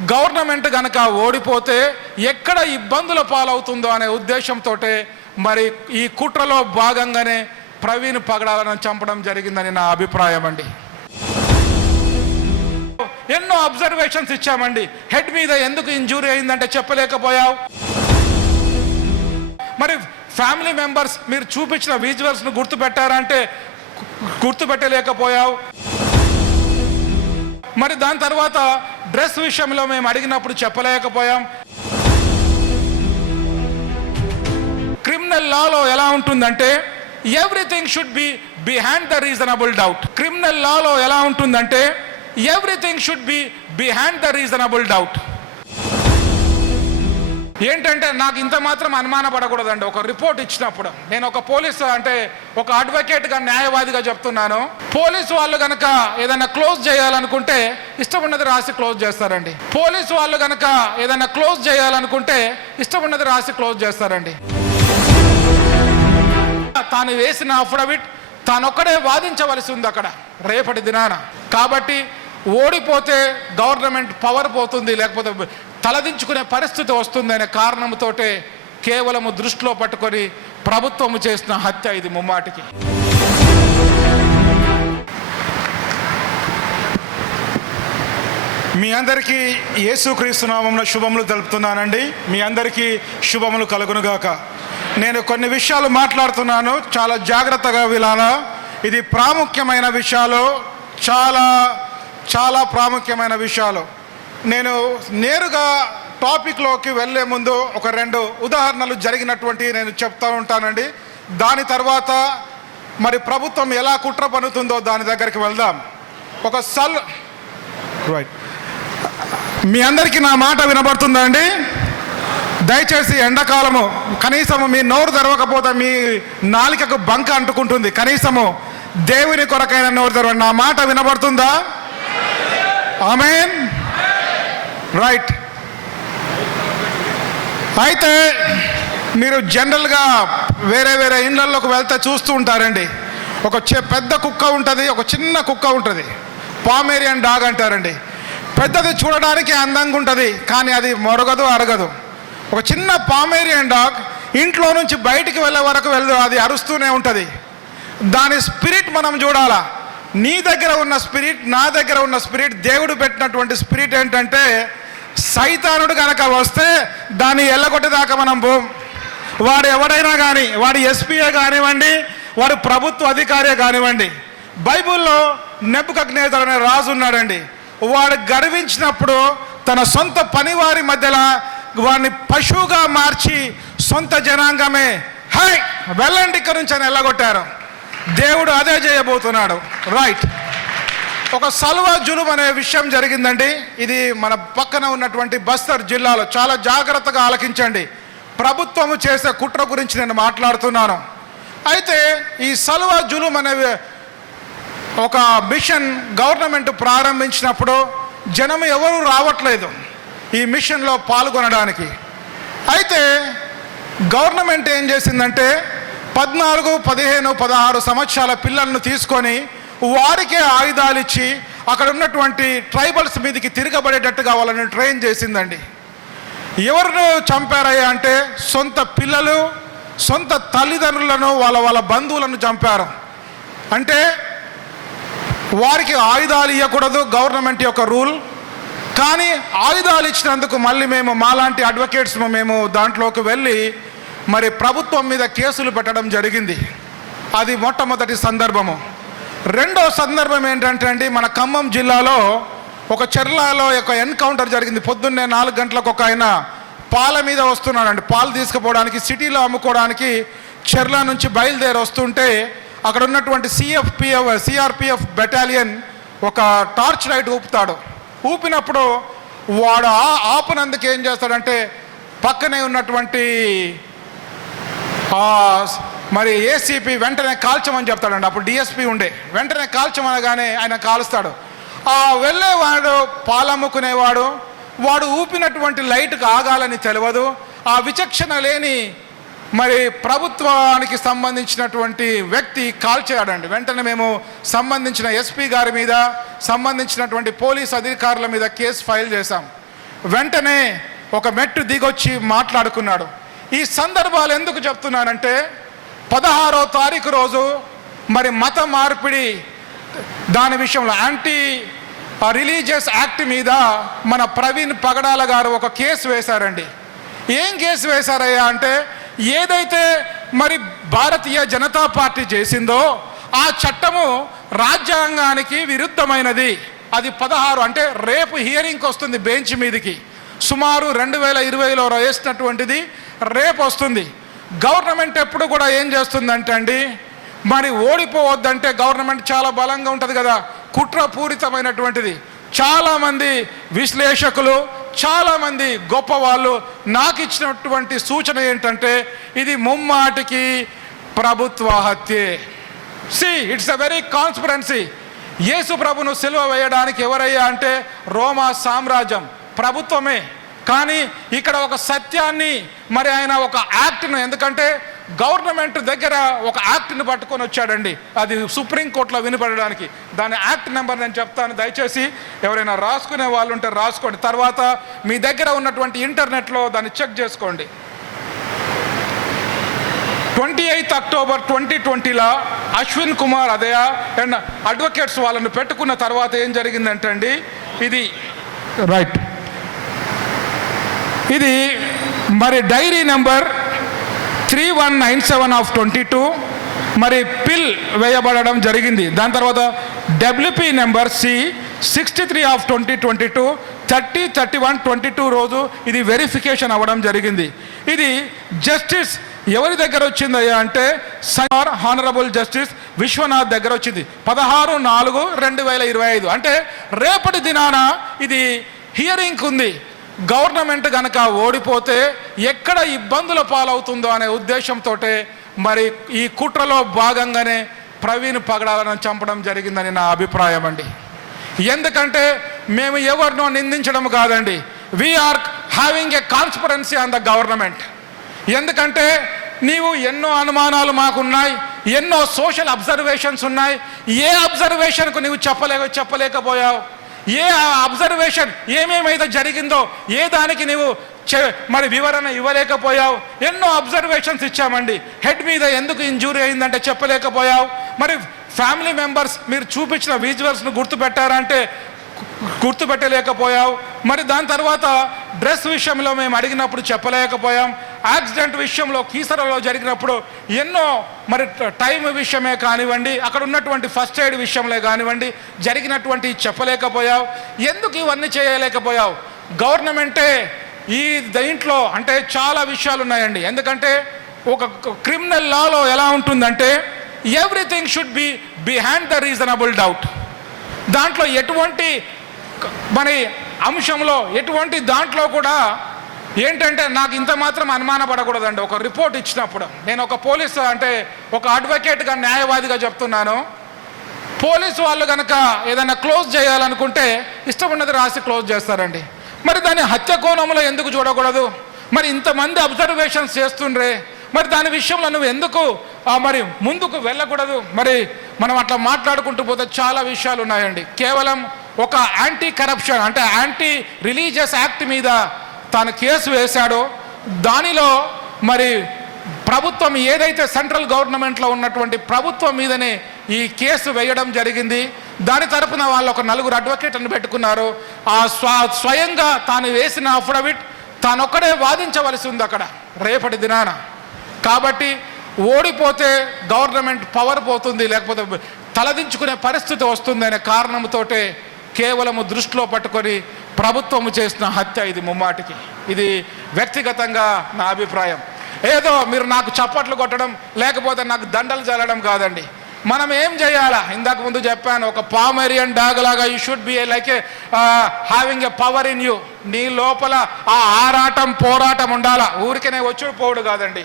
Government కనుక ఓడిపోతే ఎక్కడ ఇబ్బందుల పాలవుతుందో అనే ఉద్దేశంతో మరి ఈ కుట్రలో భాగంగానే ప్రవీణ్ పగడాలను చంపడం జరిగిందని నా అభిప్రాయం అండి. ఎన్నో అబ్జర్వేషన్స్ ఇచ్చామండి. హెడ్ మీద ఎందుకు ఇంజూరీ అయిందంటే చెప్పలేకపోయావు. మరి ఫ్యామిలీ మెంబర్స్ మీరు చూపించిన విజువల్స్ను గుర్తుపెట్టారంటే గుర్తుపెట్టలేకపోయావు. మరి దాని తర్వాత డ్రెస్ విషయంలో మేము అడిగినప్పుడు చెప్పలేకపోయాం. క్రిమినల్ లాలో ఎలా ఉంటుందంటే everything should be behind the reasonable doubt. Criminal లాలో ఎలా ఉంటుందంటే everything should be behind the reasonable doubt. ఏంటంటే నాకు ఇంత మాత్రం అనుమానపడకూడదండి. ఒక రిపోర్ట్ ఇచ్చినప్పుడు. నేను ఒక పోలీసు అంటే ఒక అడ్వకేట్గా న్యాయవాదిగా చెప్తున్నాను. పోలీసు వాళ్ళు కనుక ఏదైనా క్లోజ్ చేయాలనుకుంటే ఇష్టం ఉన్నది రాసి క్లోజ్ చేస్తారండి. పోలీసు వాళ్ళు కనుక ఏదైనా క్లోజ్ చేయాలనుకుంటే ఇష్టం ఉన్నది రాసి క్లోజ్ చేస్తారండి. తాను వేసిన అఫిడవిట్ తానొక్కడే వాదించవలసి ఉంది అక్కడ రేపటి దినాన. కాబట్టి ఓడిపోతే గవర్నమెంట్ పవర్ పోతుంది లేకపోతే తలదించుకునే పరిస్థితి వస్తుందనే కారణంతోటే కేవలము దృష్టిలో పట్టుకొని ప్రభుత్వము చేసిన హత్య ఇది ముమ్మాటికి. మీ అందరికీ యేసుక్రీస్తు నామంలో శుభములు తెలుపుతున్నానండి. మీ అందరికీ శుభములు కలుగునుగాక. నేను కొన్ని విషయాలు మాట్లాడుతున్నాను. చాలా జాగ్రత్తగా వినాలా. ఇది ప్రాముఖ్యమైన విషయాలు. చాలా చాలా ప్రాముఖ్యమైన విషయాలు. నేను నేరుగా టాపిక్లోకి వెళ్ళే ముందు ఒక రెండు ఉదాహరణలు జరిగినటువంటి నేను చెప్తా ఉంటానండి. దాని తర్వాత మరి ప్రభుత్వం ఎలా కుట్ర పనుతుందో దాని దగ్గరికి వెళ్దాం. ఒక సల్ రైట్ మీ అందరికీ నా మాట వినబడుతుందా అండి? దయచేసి ఎండాకాలము కనీసము మీ నోరు తెరవకపోతే మీ నాలికకు బంక అంటుకుంటుంది. కనీసము దేవుని కొరకైన నోరు తెరవండి. నా మాట వినబడుతుందా? ఆమెన్. రైట్ అయితే మీరు జనరల్గా వేరే వేరే ఇళ్ళల్లోకి వెళ్తే చూస్తూ ఉంటారండి. ఒక చె- పెద్ద కుక్క ఉంటుంది ఒక చిన్న కుక్క ఉంటుంది. పామేరియన్ డాగ్ అంటారండి. పెద్దది చూడడానికి అందంగా ఉంటుంది కానీ అది మొరగదు అరగదు. ఒక చిన్న పామేరియన్ డాగ్ ఇంట్లో నుంచి బయటికి వెళ్ళే వరకు వెళ్ళదు అది అరుస్తూనే ఉంటుంది. దాని స్పిరిట్ మనం చూడాలా. నీ దగ్గర ఉన్న స్పిరిట్ నా దగ్గర ఉన్న స్పిరిట్ దేవుడు పెట్టినటువంటి స్పిరిట్ ఏంటంటే సైతానుడు కనుక వస్తే దాన్ని ఎల్లగొట్టేదాకా మనం పోం. వాడు ఎవడైనా కానీ వాడు ఎస్పీఏ కానివ్వండి వాడు ప్రభుత్వ అధికారే కానివ్వండి బైబిల్లో నెప్పుకగ్నేతర్ అనే రాజు ఉన్నాడండి. వాడు గర్వించినప్పుడు తన సొంత పనివారి మధ్యలో వాడిని పశువుగా మార్చి సొంత జనాంగమే. హై వెళ్ళండి ఇక్కడి నుంచి అని ఎల్లగొట్టారు. దేవుడు అదే చేయబోతున్నాడు. రైట్ ఒక సల్వా జులుం అనే విషయం జరిగిందండి. ఇది మన పక్కన ఉన్నటువంటి బస్తర్ జిల్లాలో చాలా జాగ్రత్తగా ఆలకించండి. ప్రభుత్వము చేసే కుట్ర గురించి నేను మాట్లాడుతున్నాను. అయితే ఈ సల్వా జులుం అనే ఒక మిషన్ గవర్నమెంట్ ప్రారంభించినప్పుడు జనం ఎవరు రావట్లేదు ఈ మిషన్లో పాల్గొనడానికి. అయితే గవర్నమెంట్ ఏం చేసిందంటే పద్నాలుగు పదిహేను పదహారు సంవత్సరాల పిల్లలను తీసుకొని వారికే ఆయుధాలు ఇచ్చి అక్కడ ఉన్నటువంటి ట్రైబల్స్ మీదకి తిరగబడేటట్టుగా వాళ్ళని ట్రైన్ చేసిందండి. ఎవరు చంపారయ్యా అంటే సొంత పిల్లలు సొంత తల్లిదండ్రులను వాళ్ళ వాళ్ళ బంధువులను చంపారు. అంటే వారికి ఆయుధాలు ఇవ్వకూడదు గవర్నమెంట్ యొక్క రూల్. కానీ ఆయుధాలు ఇచ్చినందుకు మళ్ళీ మేము మాలాంటి అడ్వకేట్స్ మేము దాంట్లోకి వెళ్ళి మరి ప్రభుత్వం మీద కేసులు పెట్టడం జరిగింది. అది మొట్టమొదటి సందర్భము. రెండో సందర్భం ఏంటంటే అండి మన ఖమ్మం జిల్లాలో ఒక చెర్లాలో ఒక ఎన్కౌంటర్ జరిగింది. పొద్దున్నే నాలుగు గంటలకు ఒక ఆయన పాల మీద వస్తున్నాడండి. పాలు తీసుకుపోవడానికి సిటీలో అమ్ముకోవడానికి చెర్ల నుంచి బయలుదేరి వస్తుంటే అక్కడ ఉన్నటువంటి సిఎఫ్పిఎఫ్ సిఆర్పిఎఫ్ బెటాలియన్ ఒక టార్చ్ లైట్ ఊపుతాడు. ఊపినప్పుడు వాడు ఆ ఆపనందుకు ఏం చేస్తాడంటే పక్కనే ఉన్నటువంటి మరి ఏసీపీ వెంటనే కాల్చమని చెప్తాడండి. అప్పుడు డిఎస్పీ ఉండే. వెంటనే కాల్చమనగానే ఆయన కాలుస్తాడు. ఆ వెళ్ళేవాడు పాలమ్ముకునేవాడు. వాడు ఊపినటువంటి లైట్కి ఆగాలని తెలియదు ఆ విచక్షణ లేని మరి ప్రభుత్వానికి సంబంధించినటువంటి వ్యక్తి కాల్చాడండి. వెంటనే మేము సంబంధించిన ఎస్పీ గారి మీద సంబంధించినటువంటి పోలీస్ అధికారుల మీద కేసు ఫైల్ చేశాం. వెంటనే ఒక మెట్టు దిగొచ్చి మాట్లాడుకున్నాడు. ఈ సందర్భాలు ఎందుకు చెప్తున్నానంటే పదహారో తారీఖు రోజు మరి మత మార్పిడి దాని విషయంలో యాంటీ రిలీజియస్ యాక్ట్ మీద మన ప్రవీణ్ పగడాల గారు ఒక కేసు వేశారండి. ఏం కేసు వేశారయ్యా అంటే ఏదైతే మరి భారతీయ జనతా పార్టీ చేసిందో ఆ చట్టము రాజ్యాంగానికి విరుద్ధమైనది. అది పదహారు అంటే రేపు హియరింగ్కి వస్తుంది బెంచ్ మీదకి. సుమారు రెండు వేల ఇరవైలో వేసినటువంటిది రేపు వస్తుంది. గవర్నమెంట్ ఎప్పుడు కూడా ఏం చేస్తుందంటే అండి మరి ఓడిపోవద్దంటే గవర్నమెంట్ చాలా బలంగా ఉంటుంది కదా కుట్రపూరితమైనటువంటిది చాలామంది విశ్లేషకులు చాలామంది గొప్ప వాళ్ళు నాకు ఇచ్చినటువంటి సూచన ఏంటంటే ఇది ముమ్మాటికి ప్రభుత్వ హత్యే. See it's a very conspiracy యేసు ప్రభును సిలువ వేయడానికి ఎవరయ్యా అంటే రోమా సామ్రాజ్యం. ప్రభుత్వమే. కానీ ఇక్కడ ఒక సత్యాన్ని మరి ఆయన ఒక యాక్ట్ను ఎందుకంటే గవర్నమెంట్ దగ్గర ఒక యాక్ట్ని పట్టుకొని వచ్చాడండి. అది సుప్రీంకోర్టులో వినపడడానికి. దాని యాక్ట్ నెంబర్ నేను చెప్తాను. దయచేసి ఎవరైనా రాసుకునే వాళ్ళు ఉంటే రాసుకోండి. తర్వాత మీ దగ్గర ఉన్నటువంటి ఇంటర్నెట్లో దాన్ని చెక్ చేసుకోండి. ట్వంటీ ఎయిత్ అక్టోబర్ ట్వంటీ ట్వంటీలో అశ్విన్ కుమార్ అదయ అండ్ అడ్వకేట్స్ వాళ్ళని పెట్టుకున్న తర్వాత ఏం జరిగిందంటే అండి ఇది రైట్. ఇది మరి diary number three one nine seven of twenty two. మరి పిల్ వేయబడడం జరిగింది. దాని తర్వాత WP number C sixty three of twenty twenty two thirty thirty one twenty two రోజు ఇది వెరిఫికేషన్ అవ్వడం జరిగింది. ఇది జస్టిస్ ఎవరి దగ్గర వచ్చిందయ్యా అంటే సార్ హానరబుల్ జస్టిస్ విశ్వనాథ్ దగ్గర వచ్చింది. పదహారు నాలుగు రెండు వేల ఇరవై ఐదు. అంటే రేపటి దినాన ఇది హియరింగ్ ఉంది. గవర్నమెంట్ కనుక ఓడిపోతే ఎక్కడ ఇబ్బందుల పాలవుతుందో అనే ఉద్దేశంతో మరి ఈ కుట్రలో భాగంగానే ప్రవీణ్ పగడాలను చంపడం జరిగిందని నా అభిప్రాయం అండి. ఎందుకంటే మేము ఎవరినో నిందించడం కాదండి. We are having a conspiracy on the government ఎందుకంటే నీవు ఎన్నో అనుమానాలు మాకున్నాయి ఎన్నో సోషల్ అబ్జర్వేషన్స్ ఉన్నాయి. ఏ అబ్జర్వేషన్కు నీవు చెప్పలేక చెప్పలేకపోయావు? ఏ అబ్జర్వేషన్ ఏమేమైతే జరిగిందో ఏ దానికి నీవు చె- మరి వివరణ ఇవ్వలేకపోయావు? ఎన్నో అబ్జర్వేషన్స్ ఇచ్చామండి. హెడ్ మీద ఎందుకు ఇంజూరీ అయిందంటే చెప్పలేకపోయావు. మరి ఫ్యామిలీ మెంబర్స్ మీరు చూపించిన విజువల్స్ను గుర్తుపెట్టారంటే గుర్తుపెట్టలేకపోయావు. మరి దాని తర్వాత డ్రెస్ విషయంలో మేము అడిగినప్పుడు చెప్పలేకపోయాం. యాక్సిడెంట్ విషయంలో కీసరలో జరిగినప్పుడు ఎన్నో మరి టైం విషయమే కానివ్వండి అక్కడ ఉన్నటువంటి ఫస్ట్ ఎయిడ్ విషయంలో కానివ్వండి జరిగినటువంటి చెప్పలేకపోయావు. ఎందుకు ఇవన్నీ చేయలేకపోయావు? గవర్నమెంటే ఈ దీంట్లో అంటే చాలా విషయాలు ఉన్నాయండి. ఎందుకంటే ఒక క్రిమినల్ లాలో ఎలా ఉంటుందంటే everything should be behind the reasonable doubt. దాంట్లో ఎటువంటి మరి అంశంలో ఎటువంటి దాంట్లో కూడా ఏంటంటే నాకు ఇంత మాత్రం అనుమానపడకూడదండి. ఒక రిపోర్ట్ ఇచ్చినప్పుడు. నేను ఒక పోలీస్ అంటే ఒక అడ్వకేట్గా న్యాయవాదిగా చెప్తున్నాను. పోలీసు వాళ్ళు కనుక ఏదైనా క్లోజ్ చేయాలనుకుంటే ఇష్టం ఉన్నది రాసి క్లోజ్ చేస్తారండి. మరి దాన్ని హత్య కోణంలో ఎందుకు చూడకూడదు? మరి ఇంతమంది అబ్జర్వేషన్స్ చేస్తుండ్రే. మరి దాని విషయంలో నువ్వు ఎందుకు మరి ముందుకు వెళ్ళకూడదు? మరి మనం అట్లా మాట్లాడుకుంటూ పోతే చాలా విషయాలు ఉన్నాయండి కేవలం ఒక యాంటీ కరప్షన్ అంటే యాంటీ రిలీజియస్ యాక్ట్ మీద తాను కేసు వేశాడో దానిలో మరి ప్రభుత్వం ఏదైతే సెంట్రల్ గవర్నమెంట్లో ఉన్నటువంటి ప్రభుత్వం మీదనే ఈ కేసు వేయడం జరిగింది. దాని తరపున వాళ్ళు ఒక నలుగురు అడ్వకేట్లను పెట్టుకున్నారు. ఆ స్వ స్వయంగా తాను వేసిన అఫిడవిట్ తానొక్కడే వాదించవలసి ఉంది అక్కడ రేపటి దినాన. కాబట్టి ఓడిపోతే గవర్నమెంట్ పవర్ పోతుంది లేకపోతే తలదించుకునే పరిస్థితి వస్తుంది అనే కారణంతోటే కేవలము దృష్టిలో పట్టుకొని ప్రభుత్వము చేసిన హత్య ఇది ముమ్మాటికి. ఇది వ్యక్తిగతంగా నా అభిప్రాయం. ఏదో మీరు నాకు చప్పట్లు కొట్టడం లేకపోతే నాకు దండలు చల్లడం కాదండి. మనం ఏం చేయాలా? ఇందాక ముందు చెప్పాను ఒక పామెరియన్ డాగ్ లాగా you should be like having a power in you నీ లోపల ఆ ఆరాటం పోరాటం ఉండాలా? ఊరికనే వచ్చి పోడు కాదండి.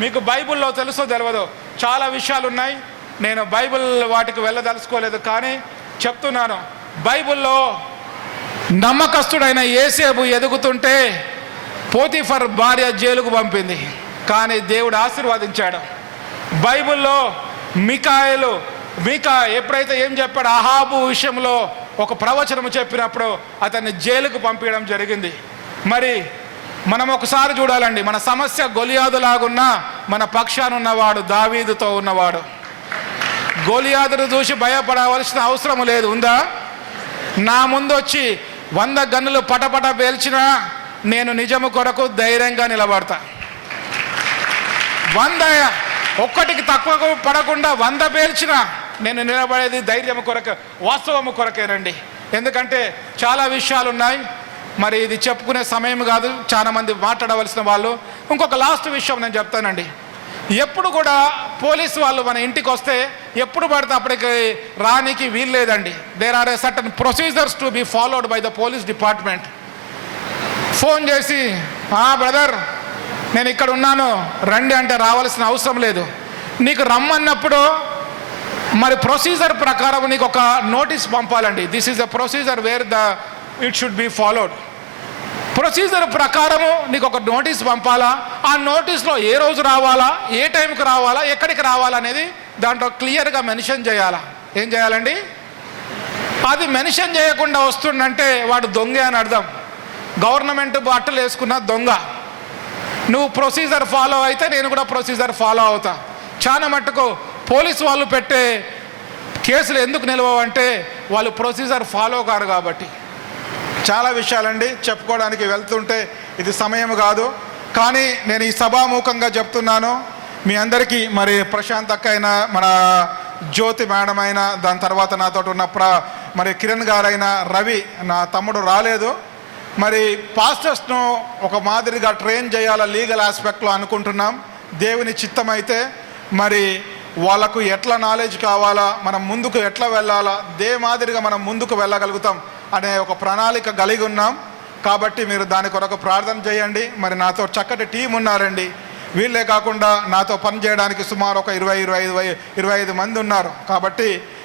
మీకు బైబిల్లో తెలుసో తెలియదు చాలా విషయాలు ఉన్నాయి. నేను బైబిల్ వాటికి వెళ్ళదలుచుకోలేదు కానీ చెప్తున్నాను. బైబిల్లో నమ్మకస్తుడైన ఏసేపు ఎదుగుతుంటే పోతిఫర్ భార్య జైలుకు పంపింది. కానీ దేవుడు ఆశీర్వదించాడు. బైబిల్లో మికాయలు మికా ఎప్పుడైతే ఏం చెప్పాడు అహాబు విషయంలో ఒక ప్రవచనము చెప్పినప్పుడు అతన్ని జైలుకు పంపించడం జరిగింది. మరి మనం ఒకసారి చూడాలండి మన సమస్య గొలియాదులాగున్నా మన పక్షానున్నవాడు దావీదుతో ఉన్నవాడు. గోలియాదును చూసి భయపడవలసిన అవసరం లేదు ఉందా? నా ముందు వచ్చి వంద గన్నులు పటపట పేల్చినా నేను నిజము కొరకు ధైర్యంగా నిలబడతా. వంద ఒక్కటికి తక్కువ పడకుండా వంద పేల్చినా నేను నిలబడేది ధైర్యం కొరకు వాస్తవము కొరకేనండి ఎందుకంటే చాలా విషయాలు ఉన్నాయి మరి ఇది చెప్పుకునే సమయం కాదు. చాలామంది మాట్లాడవలసిన వాళ్ళు. ఇంకొక లాస్ట్ విషయం నేను చెప్తానండి. ఎప్పుడు కూడా పోలీసు వాళ్ళు మన ఇంటికి వస్తే ఎప్పుడు పడితే అప్పటికి రానికి వీల్లేదండి there are a certain procedures to be followed by the police department phone చేసి ఆ బ్రదర్ నేను ఇక్కడ ఉన్నాను రండి అంటే రావాల్సిన అవసరం లేదు. నీకు రమ్మన్నప్పుడు మరి ప్రొసీజర్ ప్రకారం నీకు ఒక notice పంపాలండి. This is the procedure where the it should be followed procedure ప్రకారము నీకు ఒక నోటీస్ పంపాలా? ఆ నోటీస్లో ఏ రోజు రావాలా? ఏ టైంకి రావాలా? ఎక్కడికి రావాలా అనేది దాంట్లో క్లియర్గా మెన్షన్ చేయాలా? ఏం చేయాలండి? అది మెన్షన్ చేయకుండా వస్తుండంటే వాడు దొంగ అని అర్థం. గవర్నమెంట్ బట్టలు వేసుకున్న దొంగ. నువ్వు ప్రొసీజర్ ఫాలో అయితే నేను కూడా ప్రొసీజర్ ఫాలో అవుతా. చాలా మట్టుకు పోలీసు వాళ్ళు పెట్టే కేసులు ఎందుకు నిలవవంటే వాళ్ళు ప్రొసీజర్ ఫాలో కారు కాబట్టి. చాలా విషయాలండి చెప్పుకోవడానికి వెళ్తుంటే ఇది సమయం కాదు. కానీ నేను ఈ సభాముఖంగా చెప్తున్నాను. మీ అందరికీ మరి ప్రశాంత్ అక్క అయినా మన జ్యోతి మేడం అయినా దాని తర్వాత నాతో ఉన్న ప్ర మరి కిరణ్ గారైనా రవి నా తమ్ముడు రాలేదు. మరి పాస్టర్స్ను ఒక మాదిరిగా ట్రైన్ చేయాలా లీగల్ ఆస్పెక్ట్లో అనుకుంటున్నాం. దేవుని చిత్తం అయితే మరి వాళ్ళకు ఎట్లా నాలెడ్జ్ కావాలా మనం ముందుకు ఎట్లా వెళ్ళాలా దే మాదిరిగా మనం ముందుకు వెళ్ళగలుగుతాం. అనే ఒక ప్రణాళిక కలిగి ఉన్నాం. కాబట్టి మీరు దాని కొరకు ప్రార్థన చేయండి. మరి నాతో చక్కటి టీం ఉన్నారండి. వీళ్ళే కాకుండా నాతో పని చేయడానికి సుమారు ఒక ఇరవై ఇరవై ఐదు వై- ఇరవై ఐదు మంది ఉన్నారు. కాబట్టి